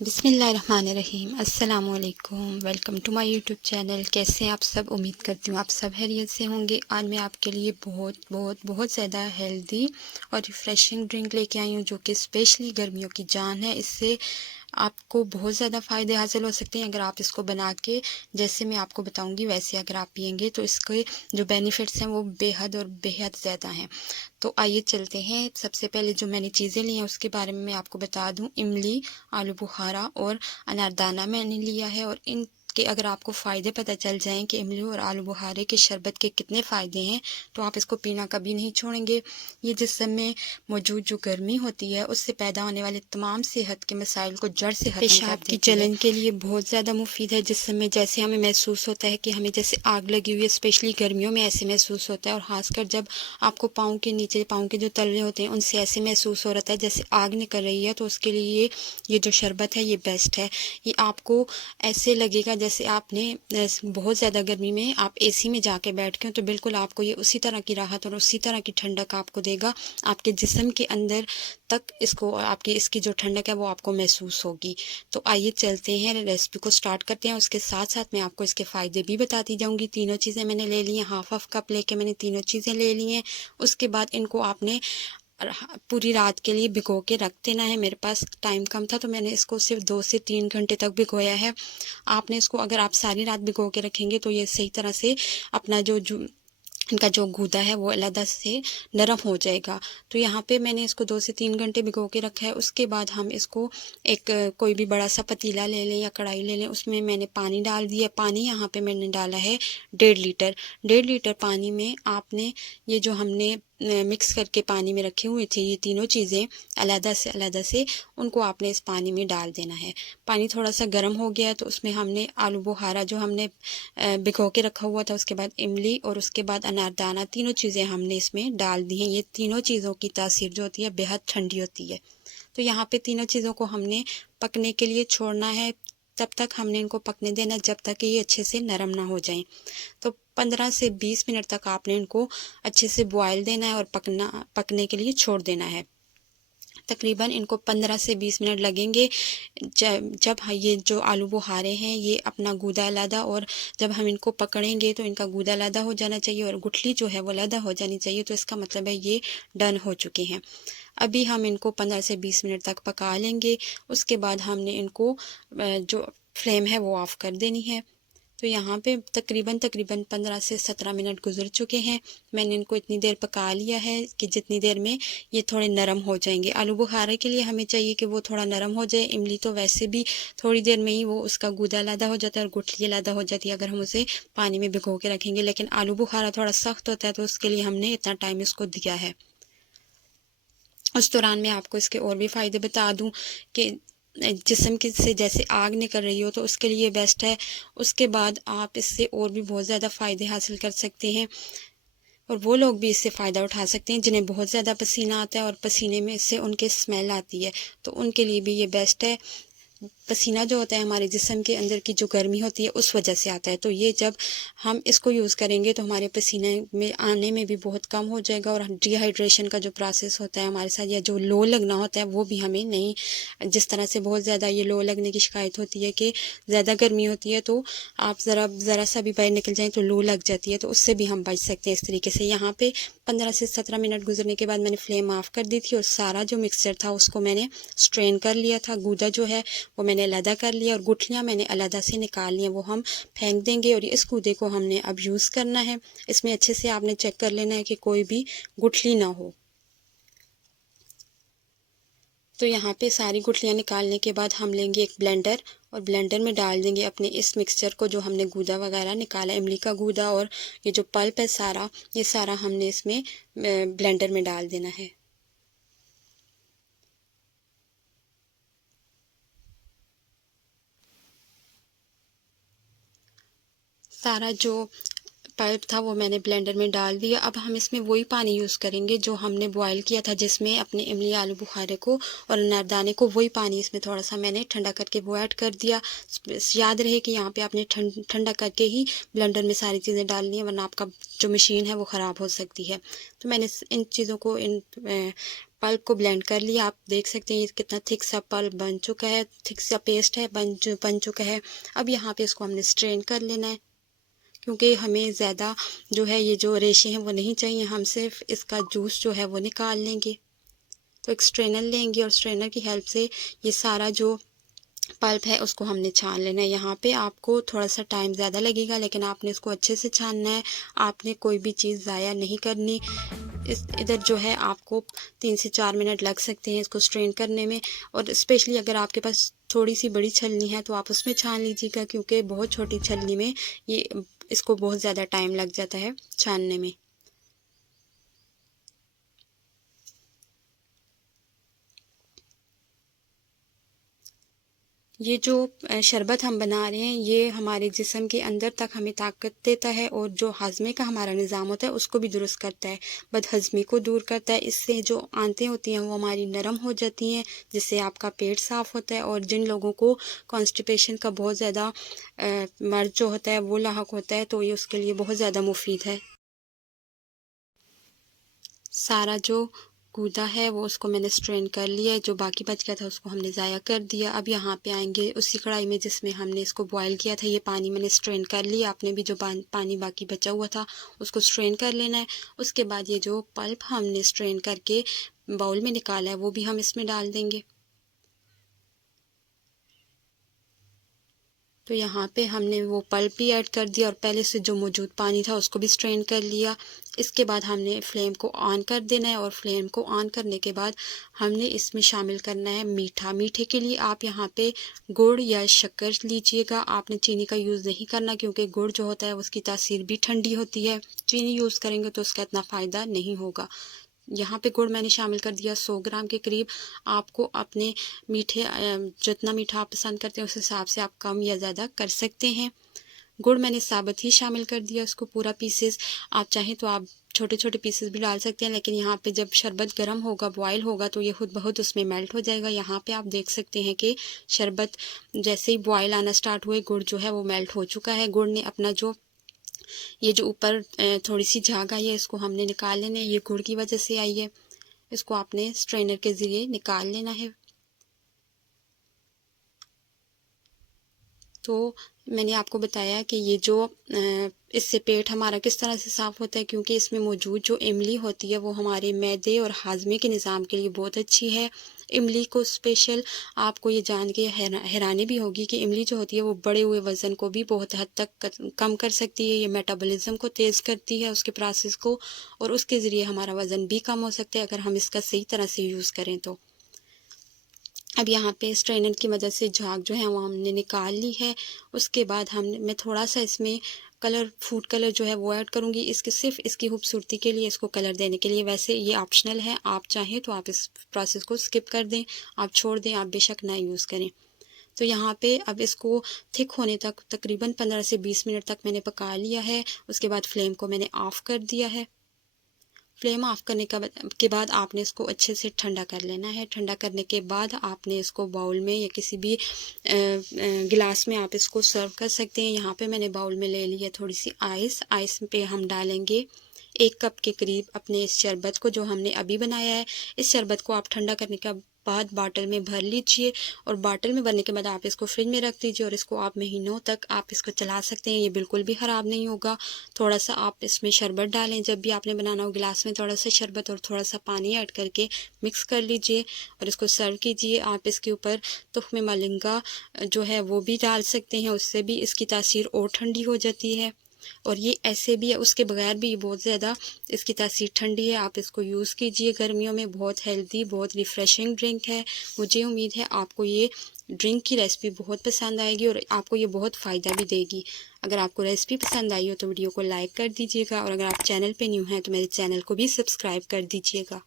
बिस्मिल्लाहिर्रहमानिर्रहीम अस्सलामुअलैकुम। Welcome to my YouTube channel. कैसे हैं आप सब? उम्मीद करती हूँ आप सब खैरियत से होंगे। आज मैं आपके लिए बहुत ज़्यादा हेल्दी और रिफ़्रेशिंग ड्रिंक लेके आई हूँ, जो कि स्पेशली गर्मियों की जान है। इससे आपको बहुत ज़्यादा फ़ायदे हासिल हो सकते हैं अगर आप इसको बना के, जैसे मैं आपको बताऊंगी वैसे अगर आप पियेंगे तो इसके जो बेनिफिट्स हैं वो बेहद और बेहद ज़्यादा हैं। तो आइए चलते हैं। सबसे पहले जो मैंने चीज़ें ली हैं उसके बारे में मैं आपको बता दूं। इमली, आलू बुखारा और अनारदाना मैंने लिया है। और इनके अगर आपको फ़ायदे पता चल जाएं कि इमली और आलू बुखारे के शरबत के कितने फ़ायदे हैं, तो आप इसको पीना कभी नहीं छोड़ेंगे। ये जिस्म में मौजूद जो गर्मी होती है उससे पैदा होने वाले तमाम सेहत के मसाइल को जड़ से ख़त्म कर देती है। पेशाब की जलन के लिए बहुत ज़्यादा मुफीद है। जिस्म में जैसे हमें महसूस होता है कि हमें जैसे आग लगी हुई है, स्पेशली गर्मियों में ऐसे महसूस होता है। और ख़ासकर जब आपको पाँव के नीचे, पाँव के जो तलवे होते हैं उनसे ऐसे महसूस हो रहा है जैसे आग निकल रही है, तो उसके लिए ये जो शरबत है ये बेस्ट है। ये आपको ऐसे लगेगा जैसे आपने बहुत ज़्यादा गर्मी में आप एसी में जाके बैठ के हो, तो बिल्कुल आपको ये उसी तरह की राहत और उसी तरह की ठंडक आपको देगा। आपके जिस्म के अंदर तक इसको, आपकी इसकी जो ठंडक है वो आपको महसूस होगी। तो आइए चलते हैं, रेसिपी को स्टार्ट करते हैं। उसके साथ साथ मैं आपको इसके फ़ायदे भी बताती जाऊँगी। तीनों चीज़ें मैंने ले ली हैं, हाफ कप लेके मैंने तीनों चीज़ें ले ली हैं। उसके बाद इनको आपने पूरी रात के लिए भिगो के रख देना है। मेरे पास टाइम कम था तो मैंने इसको सिर्फ 2 से 3 घंटे तक भिगोया है। आपने इसको, अगर आप सारी रात भिगो के रखेंगे तो ये सही तरह से अपना जो इनका जो गूदा है वो अलग से नरम हो जाएगा। तो यहाँ पे मैंने इसको 2 से 3 घंटे भिगो के रखा है। उसके बाद हम इसको एक कोई भी बड़ा सा पतीला ले लें या कढ़ाई ले लें, उसमें मैंने पानी डाल दिया। पानी यहाँ पे मैंने डाला है 1.5 लीटर। 1.5 लीटर पानी में आपने ये जो हमने मिक्स करके पानी में रखे हुए थे ये तीनों चीज़ें अलग से उनको आपने इस पानी में डाल देना है। पानी थोड़ा सा गर्म हो गया तो उसमें हमने आलू बुखारा जो हमने भिगो के रखा हुआ था, उसके बाद इमली और उसके बाद अनारदाना, तीनों चीज़ें हमने इसमें डाल दी हैं। ये तीनों चीज़ों की तासीर जो होती है बेहद ठंडी होती है। तो यहाँ पे तीनों चीज़ों को हमने पकने के लिए छोड़ना है। तब तक हमने इनको पकने देना जब तक कि ये अच्छे से नरम ना हो जाएं। तो 15 से 20 मिनट तक आपने इनको अच्छे से बॉयल देना है और पकने के लिए छोड़ देना है। तकरीबन इनको 15 से 20 मिनट लगेंगे। जब ये जो आलू बुखारे हैं ये अपना गूदा अलहदा, और जब हम इनको पकड़ेंगे तो इनका गूदा अलहदा हो जाना चाहिए और गुठली जो है वो अलहदा हो जानी चाहिए। तो इसका मतलब है ये डन हो चुके हैं। अभी हम इनको 15 से 20 मिनट तक पका लेंगे। उसके बाद हमने इनको जो फ्लेम है वो ऑफ़ कर देनी है। तो यहाँ पे तकरीबन 15 से 17 मिनट गुजर चुके हैं। मैंने इनको इतनी देर पका लिया है कि जितनी देर में ये थोड़े नरम हो जाएंगे। आलू बुखारे के लिए हमें चाहिए कि वो थोड़ा नरम हो जाए। इमली तो वैसे भी थोड़ी देर में ही वो उसका गूदा अलहदा हो जाता है और गुठली अलहदा हो जाती है अगर हम उसे पानी में भिगो के रखेंगे। लेकिन आलू बुखारा थोड़ा सख्त होता है तो उसके लिए हमने इतना टाइम इसको दिया है। उस दौरान मैं आपको इसके और भी फ़ायदे बता दूं कि जिस्म के से जैसे आग निकल रही हो तो उसके लिए बेस्ट है। उसके बाद आप इससे और भी बहुत ज़्यादा फ़ायदे हासिल कर सकते हैं और वो लोग भी इससे फ़ायदा उठा सकते हैं जिन्हें बहुत ज़्यादा पसीना आता है और पसीने में से उनके स्मेल आती है, तो उनके लिए भी ये बेस्ट है। पसीना जो होता है हमारे जिस्म के अंदर की जो गर्मी होती है उस वजह से आता है। तो ये जब हम इसको यूज़ करेंगे तो हमारे पसीने में आने में भी बहुत कम हो जाएगा और डिहाइड्रेशन का जो प्रोसेस होता है हमारे साथ, या जो लो लगना होता है वो भी हमें नहीं, जिस तरह से बहुत ज़्यादा ये लो लगने की शिकायत होती है कि ज़्यादा गर्मी होती है तो आप ज़रा सा भी बाहर निकल जाएँ तो लो लग जाती है, तो उससे भी हम बच सकते हैं इस तरीके से। यहाँ पे 15 से 17 मिनट गुजरने के बाद मैंने फ्लेम ऑफ़ कर दी थी और सारा जो मिक्सचर था उसको मैंने स्ट्रेन कर लिया था। गूदा जो है वो मैंने अलहदा कर लिया और गुठलियाँ मैंने अलहदा से निकाल ली हैं, वो हम फेंक देंगे। और इस गूदे को हमने अब यूज़ करना है। इसमें अच्छे से आपने चेक कर लेना है कि कोई भी गुठली ना हो। तो यहाँ पे सारी गुठलियाँ निकालने के बाद हम लेंगे एक ब्लेंडर और ब्लेंडर में डाल देंगे अपने इस मिक्सचर को जो हमने गूदा वगैरह निकाला, इमली का गूदा और ये जो पल्प है सारा, ये सारा हमने इसमें ब्लेंडर में डाल देना है। सारा जो पल्प था वो मैंने ब्लेंडर में डाल दिया। अब हम इसमें वही पानी यूज़ करेंगे जो हमने बॉयल किया था, जिसमें अपने इमली आलू बुखारे को और अनारदाने को, वही पानी इसमें थोड़ा सा मैंने ठंडा करके वो ऐड कर दिया। याद रहे कि यहाँ पे आपने ठंडा करके ही ब्लेंडर में सारी चीज़ें डालनी है, वरना आपका जो मशीन है वो ख़राब हो सकती है। तो मैंने इन चीज़ों को, इन पल्प को ब्लेंड कर लिया। आप देख सकते हैं ये कितना थिक सा पल्प बन चुका है, थिक सा पेस्ट है बन चुका है। अब यहाँ पे इसको हमने स्ट्रेन कर लेना है, क्योंकि हमें ज़्यादा जो है ये जो रेशे हैं वो नहीं चाहिए, हम सिर्फ इसका जूस जो है वो निकाल लेंगे। तो एक स्ट्रेनर लेंगे और स्ट्रेनर की हेल्प से ये सारा जो पल्प है उसको हमने छान लेना है। यहाँ पे आपको थोड़ा सा टाइम ज़्यादा लगेगा, लेकिन आपने इसको अच्छे से छानना है, आपने कोई भी चीज़ ज़ाया नहीं करनी। इधर जो है आपको 3 से 4 मिनट लग सकते हैं इसको स्ट्रेन करने में। और स्पेशली अगर आपके पास थोड़ी सी बड़ी छलनी है तो आप उसमें छान लीजिएगा, क्योंकि बहुत छोटी छलनी में ये इसको बहुत ज़्यादा टाइम लग जाता है छानने में। ये जो शरबत हम बना रहे हैं ये हमारे जिस्म के अंदर तक हमें ताकत देता है, और जो हाजमे का हमारा निज़ाम होता है उसको भी दुरुस्त करता है, बदहज़मी को दूर करता है। इससे जो आंतें होती हैं वो हमारी नरम हो जाती हैं, जिससे आपका पेट साफ़ होता है। और जिन लोगों को कॉन्स्टिपेशन का बहुत ज़्यादा मर्ज़ जो होता है वो लाहक होता है, तो ये उसके लिए बहुत ज़्यादा मुफीद है। सारा जो गूदा है वो उसको मैंने स्ट्रेन कर लिया है, जो बाकी बच गया था उसको हमने ज़ाया कर दिया। अब यहाँ पे आएंगे उसी कढ़ाई में जिसमें हमने इसको बॉयल किया था, ये पानी मैंने स्ट्रेन कर लिया। आपने भी जो पानी बाकी बचा हुआ था उसको स्ट्रेन कर लेना है। उसके बाद ये जो पल्प हमने स्ट्रेन करके बाउल में निकाला है वो भी हम इसमें डाल देंगे। तो यहाँ पे हमने वो पल्प भी ऐड कर दिया और पहले से जो मौजूद पानी था उसको भी स्ट्रेन कर लिया। इसके बाद हमने फ्लेम को ऑन कर देना है, और फ्लेम को ऑन करने के बाद हमने इसमें शामिल करना है मीठा। मीठे के लिए आप यहाँ पे गुड़ या शक्कर लीजिएगा, आपने चीनी का यूज़ नहीं करना, क्योंकि गुड़ जो होता है उसकी तासीर भी ठंडी होती है। चीनी यूज़ करेंगे तो उसका इतना फ़ायदा नहीं होगा। यहाँ पे गुड़ मैंने शामिल कर दिया 100 ग्राम के करीब। आपको अपने मीठे जितना मीठा आप पसंद करते हैं उस हिसाब से आप कम या ज़्यादा कर सकते हैं। गुड़ मैंने साबुत ही शामिल कर दिया, उसको पूरा पीसेस। आप चाहें तो आप छोटे छोटे पीसेस भी डाल सकते हैं, लेकिन यहाँ पे जब शरबत गर्म होगा, बॉयल होगा, तो ये खुद बहुत उसमें मेल्ट हो जाएगा। यहाँ पे आप देख सकते हैं कि शरबत जैसे ही बॉयल आना स्टार्ट हुए गुड़ जो है वो मेल्ट हो चुका है। गुड़ ने अपना जो ये जो ऊपर थोड़ी सी झाग आई है इसको हमने निकाल लेना है, ये गुड़ की वजह से आई है। इसको आपने स्ट्रेनर के ज़रिए निकाल लेना है। तो मैंने आपको बताया कि ये जो इससे पेट हमारा किस तरह से साफ़ होता है, क्योंकि इसमें मौजूद जो इमली होती है वो हमारे मैदे और हाजमे के निज़ाम के लिए बहुत अच्छी है। इमली को स्पेशल आपको ये जान के हैरानी भी होगी कि इमली जो होती है वो बढ़े हुए वज़न को भी बहुत हद तक कम कर सकती है। ये मेटाबॉलिज़्म को तेज़ करती है, उसके प्रोसेस को, और उसके ज़रिए हमारा वज़न भी कम हो सकता है अगर हम इसका सही तरह से यूज़ करें तो। अब यहाँ पे स्ट्रेनर की मदद से झाग जो है वो हमने निकाल ली है। उसके बाद मैं थोड़ा सा इसमें फूड कलर जो है वो ऐड करूँगी, इसके सिर्फ इसकी खूबसूरती के लिए, इसको कलर देने के लिए। वैसे ये ऑप्शनल है, आप चाहें तो आप इस प्रोसेस को स्किप कर दें, आप छोड़ दें, आप बेशक ना यूज़ करें। तो यहाँ पे अब इसको थिक होने तक तकरीबन 15 से 20 मिनट तक मैंने पका लिया है। उसके बाद फ्लेम को मैंने ऑफ़ कर दिया है। फ्लेम ऑफ करने के बाद आपने इसको अच्छे से ठंडा कर लेना है। ठंडा करने के बाद आपने इसको बाउल में या किसी भी गिलास में आप इसको सर्व कर सकते हैं। यहाँ पे मैंने बाउल में ले ली है थोड़ी सी आइस पे हम डालेंगे 1 कप के करीब अपने इस शरबत को जो हमने अभी बनाया है। इस शरबत को आप ठंडा करने के बाद बाटल में भर लीजिए, और बाटल में भरने के बाद आप इसको फ्रिज में रख दीजिए, और इसको आप महीनों तक आप इसको चला सकते हैं। ये बिल्कुल भी ख़राब नहीं होगा। थोड़ा सा आप इसमें शरबत डालें, जब भी आपने बनाना हो गिलास में थोड़ा सा शरबत और थोड़ा सा पानी ऐड करके मिक्स कर लीजिए और इसको सर्व कीजिए। आप इसके ऊपर तुख्मे मलिंगा जो है वो भी डाल सकते हैं, उससे भी इसकी तासीर और ठंडी हो जाती है। और ये ऐसे भी है, उसके बगैर भी बहुत ज़्यादा इसकी तासीर ठंडी है। आप इसको यूज़ कीजिए गर्मियों में, बहुत हेल्दी, बहुत रिफ़्रेशिंग ड्रिंक है। मुझे उम्मीद है आपको ये ड्रिंक की रेसिपी बहुत पसंद आएगी और आपको ये बहुत फ़ायदा भी देगी। अगर आपको रेसिपी पसंद आई हो तो वीडियो को लाइक कर दीजिएगा, और अगर आप चैनल पे न्यू हैं तो मेरे चैनल को भी सब्सक्राइब कर दीजिएगा।